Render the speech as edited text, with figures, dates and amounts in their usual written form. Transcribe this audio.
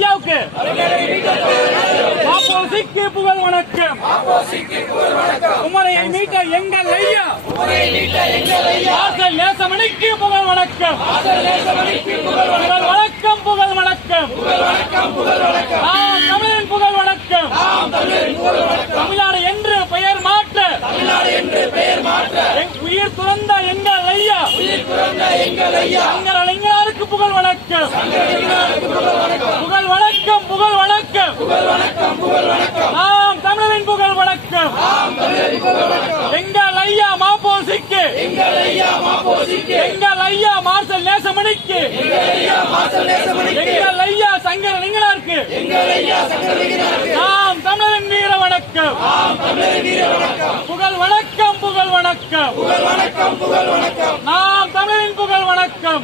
ஐயாவுக்கு மாப்போசிக்கு புகழ் வணக்கம். குமரையை மீட்ட எங்கள் ஐயா மார்ஷல் நேசமணிக்கு புகழ் வணக்கம். புகழ் வணக்கம், புகழ் வணக்கம். தமிழின் புகழ் வணக்கம். தமிழ்நாடு என்று பெயர் மாற்ற உயிர் துறந்த எங்கள் ஐயா சங்கரலிங்கனாருக்கு புகழ் வணக்கம். புகழ் வணக்கம், புகழ் வணக்கம். நாம் தமிழரின் புகழ் வணக்கம். எங்கள் ஐயா மாப்போசிக்கு, எங்கள் ஐயா மார்ஷல் நேசமணிக்கு, எங்கள் ஐயா சங்கரலிங்கனாருக்கு நாம் தமிழரின் வீர வணக்கம். புகழ் வணக்கம், புகழ் வணக்கம். நாம் தமிழரின் புகழ் வணக்கம்.